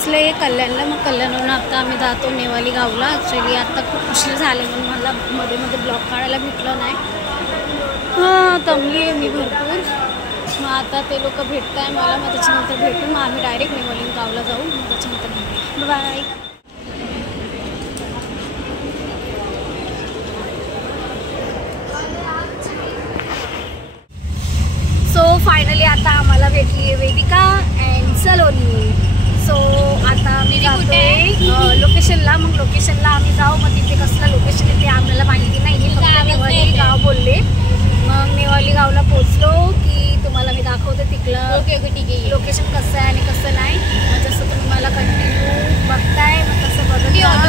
पोचले कल्याणला. मग कल्याणवरून आता आम्ही जातो नेवाली गावला. ॲक्च्युली आता खूप उशीर झाले म्हणून मला मध्ये मध्ये ब्लॉग काढायला भेटलं नाही. दमली आहे मी भरपूर. मग आता ते लोक भेटत आहे मला. मग त्याच्यानंतर भेटून मग आम्ही डायरेक्ट नेवाली गावला जाऊ. मग त्याच्यानंतर भेटूया. बाय. सो फायनली आता आम्हाला भेटली आहे वेदिका अँड सलोनी. सो आता आम्ही जातोय लोकेशनला. मग लोकेशनला आम्ही जाऊ. मग तिथे कसलं लोकेशन आहे ते आम्हाला माहिती नाही. फक्त नेवाली गाव बोलले. मग नेवाली गावला पोचलो की तुम्हाला मी दाखवते तिकडलं ओके ठीक आहे लोकेशन कसं आहे आणि कसं नाही. मग जसं तुम्ही मला कंटिन्यू बघताय मग तसं बघत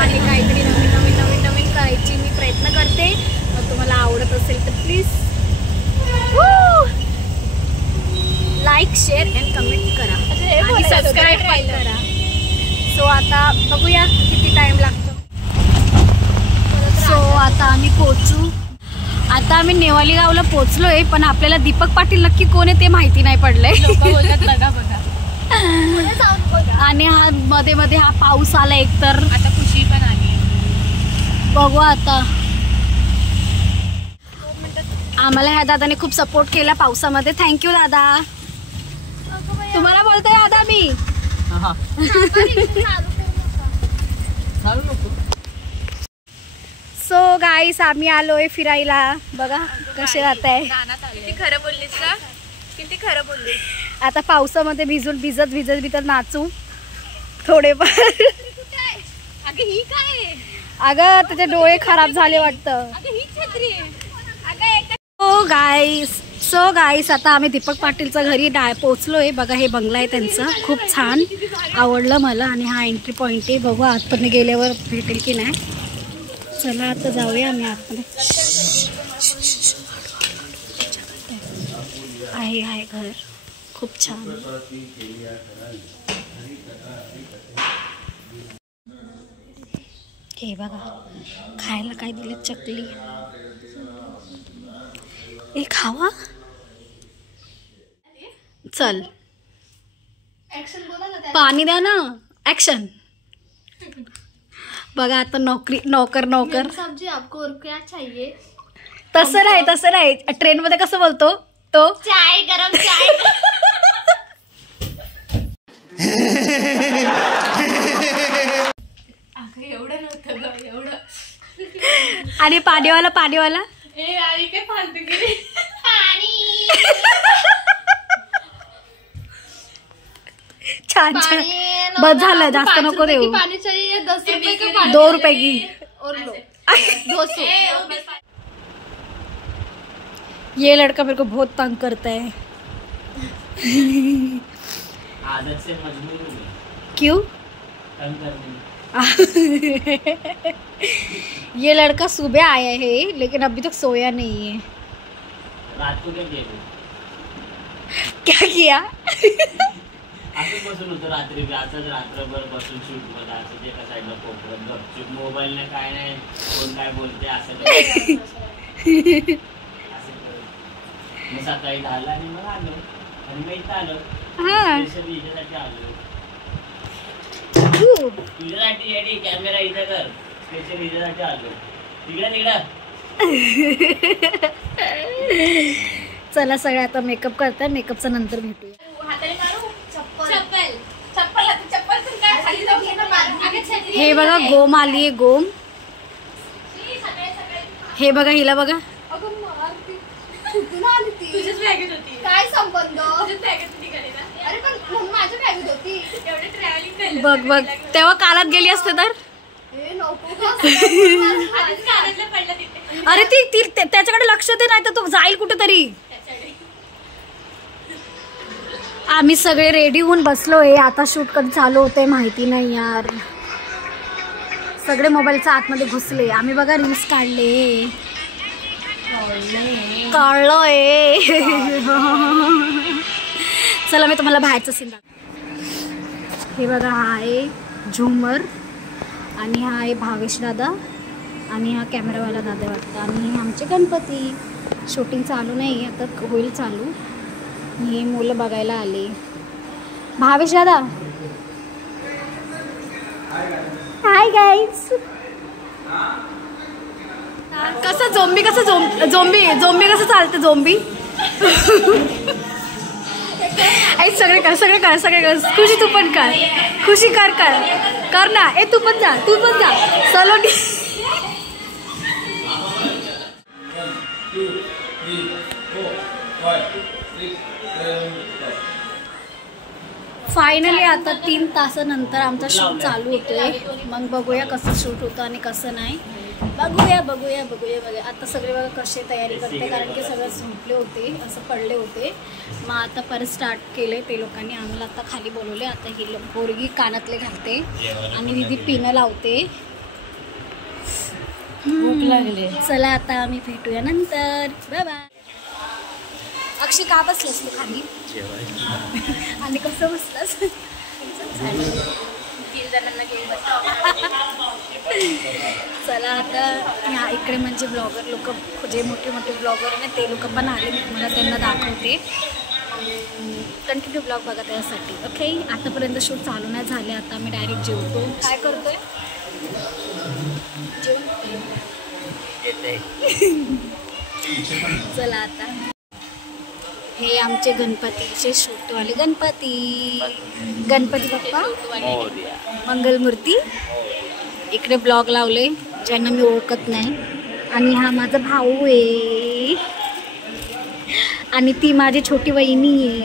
आणि काहीतरी नवीन नवीन नवीन नवीन करायची मी प्रयत्न करते. मग तुम्हाला आवडत असेल तर please like share and comment करा आणि सबस्क्राईब पण करा. सो आता बघूया किती टाइम लागतो. सो आता आम्ही पोचू. आता आम्ही नेवाली गावला पोचलोय. पण आपल्याला दीपक पाटील नक्की कोण आहे ते माहिती नाही पडलंय. आणि हा मध्ये मध्ये हा पाऊस आला एकतर. आता खुशी पण आली. बघू आता. आम्हाला ह्या दादाने खूप सपोर्ट केला पावसामध्ये. थँक्यू दादा. तुम्हाला बोलतोय दादा मी. सो गाईस आम्ही आलोय फिरायला. बघा कसे जात आहे. किती खरं बोललीस का. किती खरं बोललीस. आता पावसामध्ये भिजत नाचू थोडेफार. अगं ही काय. अगं त्याचे डोळे खराब झाले वाटतं. सो गाईस आता आम्ही दीपक पाटीलच्या घरी पोचलोय. बघा हे बंगला आहे त्यांचा. खूप छान आवडलं मला. आणि हा एंट्री पॉईंट आहे. बघू आतमध्ये गेल्यावर भेटेल की नाही. चला आता जाऊया आम्ही आतमध्ये. आहे घर खूप छान. हे बघा खायला काय दिले. चकली. हे खावा. चल पाणी द्या ना. ऍक्शन. बघा आता नोकर सब्जी आपको और क्या चाहिए. तसं नाही ट्रेन मध्ये कसं बोलतो तो. चाय गरम चाय. एवढं नव्हतं ग एवढं. आणि पाणीवाला ए आई काय फालतू गेली. पाणी. छान बस झालं. जास्त नको देऊ. पाणी चाहिए 10 रुपये का पानी. 2 रुपये की और लो 200. ये लड़का मेरे को बहुत तंग करता है. आदत से मजबूर हूँ. क्यों. तंग करने. ये लड़का सुबह आया है लेकिन अभी तक सोया नहीं है. रात को क्या किया. क्या किया. असंच बसून होतं रात्री. असंच रात्रभर बसून शूट मध्ये असं एका साईडला कोपऱ्यात गपचूप. मोबाईल ने काय नाही. कोण काय बोलते असं. मग सकाळी 10ला आणि मग आलो. आणि मग इथं आलो. स्पेशल हिच्यासाठी आलो. तुझ्यासाठी येडी कॅमेरा इथं कर. स्पेशल हिच्यासाठी आलो. तिकडं चला सगळे आता मेकअप करतात. मेकअपचा नंतर भेटूया. हे बघा गोम आली आहे. गोम. हे बघा हिला बघा. काय संबंध. अरे पण माझ्या बॅगेत होती. एवढे ट्रॅव्हलिंग बघ तेव्हा कालात गेली असते तर. अरे ती त्याच्याकडे लक्ष दे नाही तर तो जाईल कुठेतरी. आम्ही सगळे रेडी होऊन बसलोय. आता शूट कधी चालू होते माहिती नाही यार. सगळे मोबाईलच्या आतमध्ये घुसले. आम्ही बघा रील्स काढले. कळलोय. चला मी तुम्हाला बाहेरचं सीन दाखवते. हे बघा हा आहे झुमर आणि हा आहे भावेश दादा आणि हा कॅमेरावाला दादा वाटतं. आणि हे आमचे गणपती. शूटिंग चालू नाही आता होईल चालू. हे मुलं बघायला आले. भावेश दादा हाय गाईज. कसं झोंबी कसं झोंबी कसं चालतं झोंबी. सगळे कर. खुशी तू पण कर. खुशी कर ना. तू पण जा सलोनी. फायनली आता 3 तासानंतर आमचा शूट चालू होतोय. मग बघूया कसं शूट होतं आणि कसं नाही. बघूया. आता सगळे बघा कसे तयारी करते, कारण की सगळं झोपले होते, असं पडले होते. मग आता परत स्टार्ट केले ते लोकांनी. आम्हाला आता खाली बोलवले. आता ही पोरगी कानातले घालते आणि दीदी पिणं लावते. भूक लागले. चला आता आम्ही भेटूया नंतर. Bye bye. अक्षय का बसलास तू खाली आणि कसं बसलास. 3 जणांना घेऊन चला आता ह्या इकडे म्हणजे ब्लॉगर लोक, जे मोठे ब्लॉगर आहे ते लोक पण आले. मी तुम्हाला त्यांना दाखवते. कंटिन्यू ब्लॉग बघा त्यासाठी. ओके, आतापर्यंत शूट चालू नाही झाले. आता आम्ही डायरेक्ट जेवतो. काय करतोय चला आता हे आमचे गणपतीचे शूटवाले गणपती बाप्पा मंगलमूर्ती. इकडे ब्लॉग लावले ज्यांना मी ओळखत नाही. आणि हा माझा भाऊ आहे आणि ती माझी छोटी वहिनी आहे.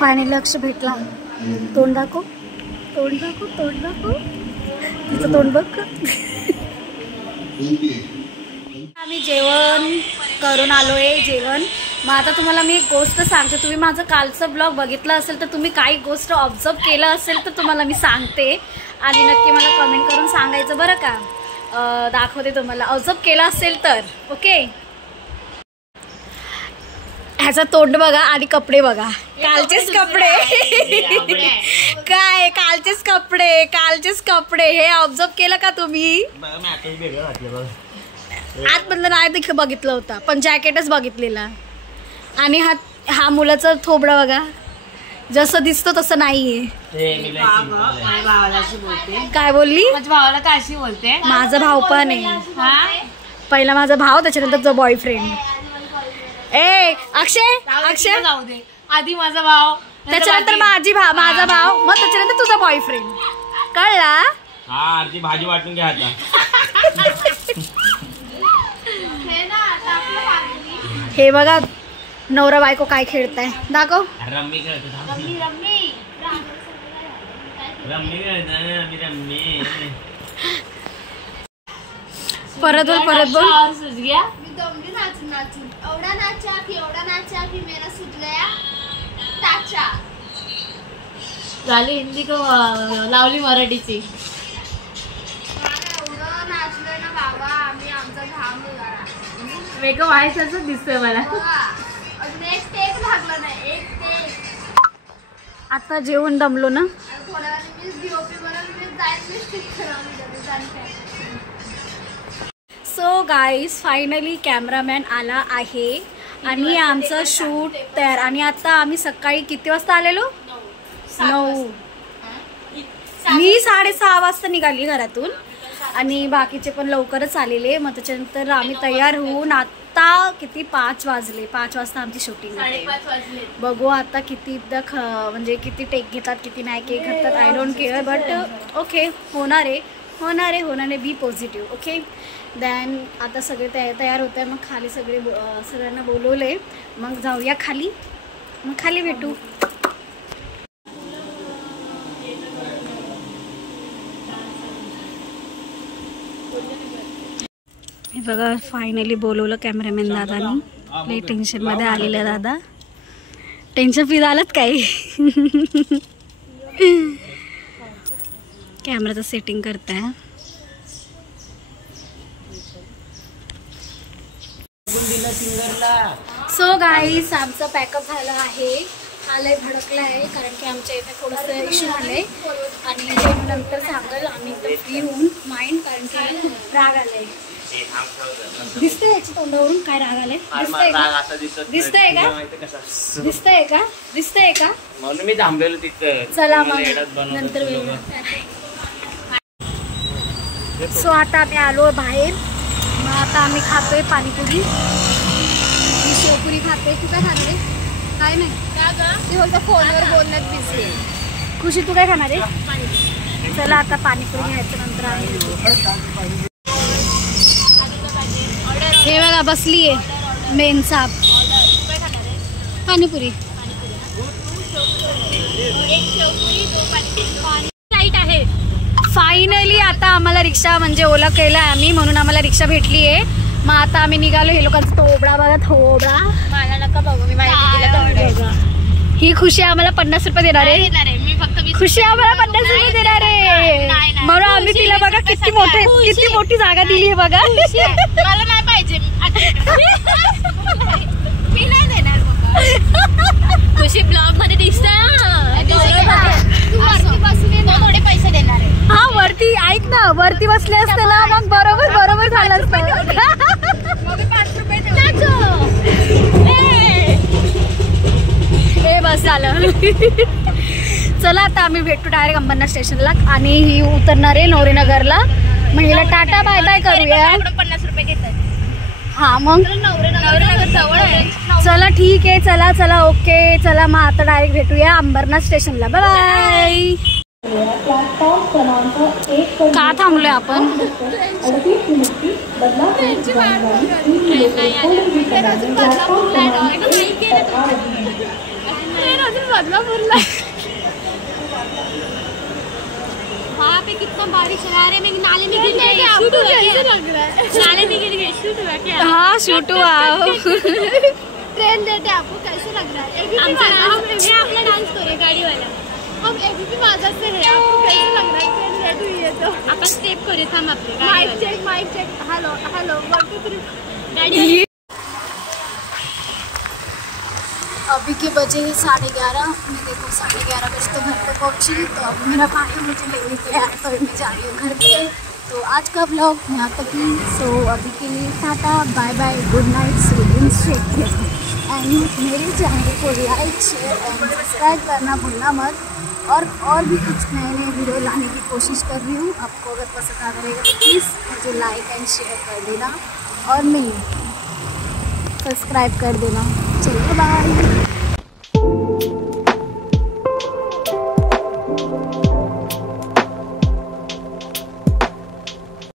फायनली लक्ष भेटला. तोंड दाखव. तिचं तोंड बघ. आम्ही जेवण करून आलोय. मग आता तुम्हाला मी एक गोष्ट सांगते. तुम्ही माझं कालचं ब्लॉग बघितलं असेल तर तुम्ही काही गोष्ट ऑब्झर्व केलं असेल तर तुम्हाला मी सांगते आणि नक्की मला कमेंट करून सांगायचं बरं का. दाखवते तुम्हाला ऑब्झर्व केलं असेल तर. ओके, ह्याचा तोंड बघा आणि कपडे बघा. कालचेच कपडे. काय कालचेच कपडे हे ऑब्झर्व केलं का तुम्ही. आतमधलं नाही देखील बघितलं होता, पण जॅकेटच बघितलेला. आणि हा मुलाचं थोबडं बघा, जसं दिसतो तसं नाहीये. काय बोलली. माझ्या भावाला काय अशी बोलते. माझा भाऊ पण आहे. पहिला माझा भाव, त्याच्यानंतर जो बॉयफ्रेंड. अक्षय जाऊ दे. आधी माझा भाव, त्याच्यानंतर माझा भाव, मग त्याच्यानंतर तुझा बॉयफ्रेंड. कळला. हा, अर्धी भाजी वाटून घ्या आता. हे बघा नवरा बायको काय खेळताय. दाखव. रम्मी परत बोल. सूझ गया. नाचून एवढा नाचा की मेरा सूझ गया टाचा. झाली हिंदी को लावली मराठीची. एवढं नाचलोय ना बाबा आम्ही. आमचा घाम उडाला. मेकअप आहे तसंच दिसतोय मला. अजून एक टेक लागला नाही. एक टेक. आता जेवण दमलो ना. थोड्या वेळाने मीच डीओपी बनवून मी जाईल. मी स्टिक करावी सो गाईज फायनली कॅमेरामॅन आला आहे आणि आमचं शूट तयार. आणि आता आम्ही सकाळी किती वाजता आलेलो. 9. मी 6:30 वाजता निघाली घरातून आणि बाकीचे पण लवकरच आलेले. मग त्याच्यानंतर आम्ही तयार होऊन आता किती 5 वाजले. 5 वाजता आमची शूटिंग आहे. बघू आता कितीदा म्हणजे किती टेक घेतात किती नाही केक घेतात. I don't care, but okay होणार आहे. बी पॉझिटिव्ह. ओके, दॅन आता सगळे तयार होत आहे. मग खाली सगळ्यांना बोलवले. मग जाऊया खाली. मग खाली भेटू. हे बघा फायनली बोलवलं कॅमेरामॅन दादानी. लई टेन्शनमध्ये आलेला दादा. टेन्शन फील आलंत काही. कॅमेराचं सेटिंग करताय. सो गाईस आमचं पॅकअप झालं आहे. आलंय भडकलं आहे कारण की आमच्या इथे थोडंसं इश्यू झालंय आणि नंतर सांगाल आम्ही एकदम फ्री होऊन माइंड, कारण की राग आलाय. दिसतंय याच्या तोंडावरून काय राग आलाय? दिसतंय का? दिसतंय का? दिसतंय का? म्हणून मी थांबलेलो तिथं. चला मग नंतर वेळ. सो आता आम्ही आलो बाहेर. मग आता आम्ही खातोय पाणीपुरी, शेवपुरी खातोय. तू काय खाणार आहे? काय नाही ते बोलतो फोनवर बोलण्यात बिझी. खुशी तू काय खाणार आहे? चला आता पाणीपुरी घ्यायचं नंतर आम्ही. हे बघा बसली आहे मेन साप. पाणीपुरी लाईट आहे. फायनली आता आम्हाला रिक्षा म्हणजे ओला केला आहे आम्ही, म्हणून आम्हाला रिक्षा भेटली आहे. मग आता आम्ही निघालो. हे लोकांचा थोबडा बघा, थोबडा. मला नका बघू, मी माहिती. ही खुशी आम्हाला 50 रुपये देणार आहे. मी फक्त खुशी आम्हाला 50 रुपये देणार आहे. म्हणून आम्ही तिला बघा किती मोठी जागा दिली आहे बघा. मला नाही पाहिजे, मी नाही देणार. खुशी ब्लॉग मध्ये दिसता थोडे पैसे देणार आहे. हा वरती ऐक ना, वरती बसले असते ना मग बरोबर झालं असतं. 5 रुपये हे बस झालं. चला आता आम्ही भेटू डायरेक्ट अंबरनाथ स्टेशनला आणि ही उतरणार आहे नवरेनगरला. मग हिला टाटा बाय बाय करूया. 50 रुपये घेतात. हा मग नवरेनगर जवळ आहे. चला ठीक आहे. चला ओके. चला मग आता डायरेक्ट भेटूया अंबरनाथ स्टेशनला. बाय. का थांबलोय आपण? वहाँ पे कितना बारिश आ रहा है, मैं नाले में गिर गई। आपको कैसे लग रहा है? नाले में गिर गई, शूट हुआ क्या? हाँ शूट हुआ. ट्रेन देते आपको कैसे लग रहा है? हम अपना डांस करें गाड़ी वाला. हम एबीपी बाजार से हैं. आपको कैसे लग रहा है ट्रेन लेट हुई है तो? अपन स्टेप करे हम अपने माइक चेक. हेलो 1 2 3 गाड़ी. अभी के बजे 11:30. मैं देखो 11:30 बजे तो घर पे पहुंची. तो अब मेरा भाई मुझे लेने के लिए आया, तो मैं जा रही हूँ घर पे. तो आज का ब्लॉग यहाँ तक ही. सो अभी के लिए टाटा bye bye, good night, and मेरे चैनल को लाइक शेयर एंड सब्सक्राइब करना भूलना मत. और भी कुछ नए वीडियो लाने की कोशिश कर रही हूँ. आपको अगर पसंद आ रहेगा तो प्लीज़ मुझे लाइक एंड शेयर कर देना और नहीं सब्सक्राइब कर देना. चलिए बाय.